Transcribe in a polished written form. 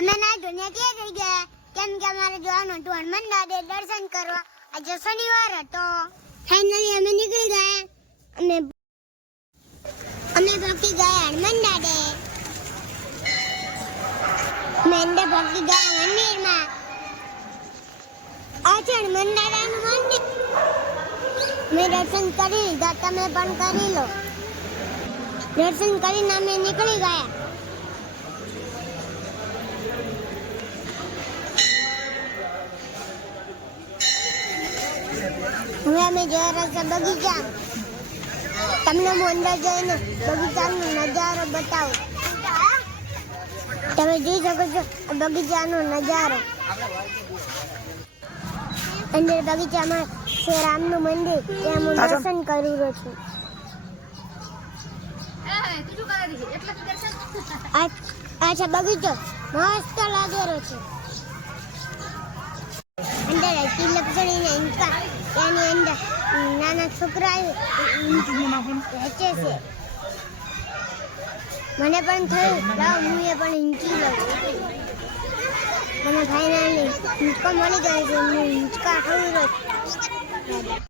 અમે ના દુનિયા કે થઈ ગયા કેમ કે અમારે જવાનું હતું હનુમાન દાદા દર્શન કરવા. આજે શનિવાર હતો. ફાઇનલી અમે નીકળી ગયા. અમે પહોંચી ગયા હનુમાન દાદા. મેંદે પહોંચી ગયા મંદિરમાં. આ છે હનુમાન દાદાનું મંદિર. મેં દર્શન કરી લીધા, તમે પણ કરી લો. દર્શન કરીને અમે નીકળી ગયા. હવે અમે જઈ રહ્યા છે બગીચા. તમને હું અંદર જઈને બગીચાનો નજારો બતાવું. તમે જોઈ શકો છો બગીચાનો નજારો. અંદર બગીચામાં શ્રી રામનું મંદિર, ત્યાં હું દર્શન કરી રહ્યો છું. આ છે બગીચો, મસ્ત લાગેલો છે. અંદર તિલક ચડીને ઈંચકા, ત્યાંની અંદર નાના છોકરા વેચે છે. મને પણ થયું લાવ હું એ પણ ઈંચી લઉં. મને ફાઇનલી હિંચકો મળી ગયો છે. હું હિંચકા ખાઈ રહ્યો છું.